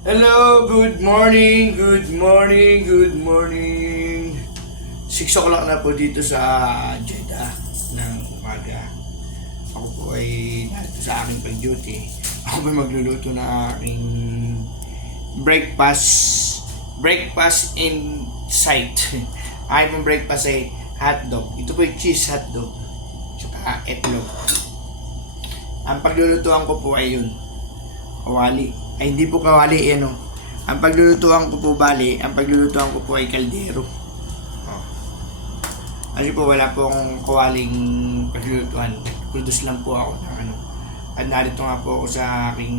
Hello, good morning, good morning, good morning. 6 o'clock na po dito sa Jeddah ng umaga. Ako po ay narito sa aking pag-duty. Ako po magluluto ng aking breakfast in sight. Aking pong breakfast ay hotdog. Ito po ay cheese hotdog. Tsaka etlog. Ang paglulutuan ko po ay yun. Kawali. Ay hindi po kawali yan o. Ang paglulutuan ko po ay kaldero. Oh. Kasi po wala po akong kawaling paglulutuan. Produce lang po ako ng ano. At narito nga po ako sa aking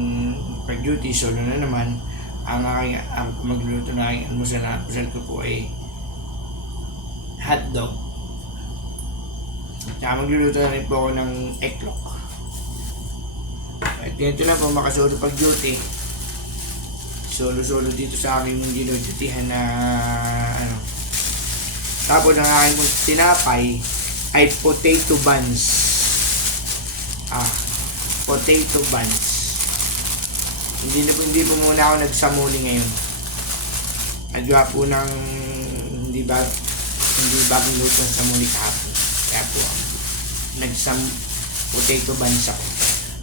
pag-duty. Solo na naman. Ang magluluto na aking almusal ko po ay hotdog. Tsaka magluluto na rin po ako ng egglock. At ganito na po makasolo pag-duty. Solo dito sa aking dinudutihan na ano. Tapos ang aking tinapay ay potato buns. Potato buns. Hindi po muna ako nagsamuli ngayon. Nagawa po ng hindi bagong luto ng samuli kahapon. Kaya po potato buns ako.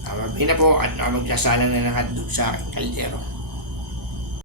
Mabay na po at magsasalang na ng hotdog sa aking kaldero.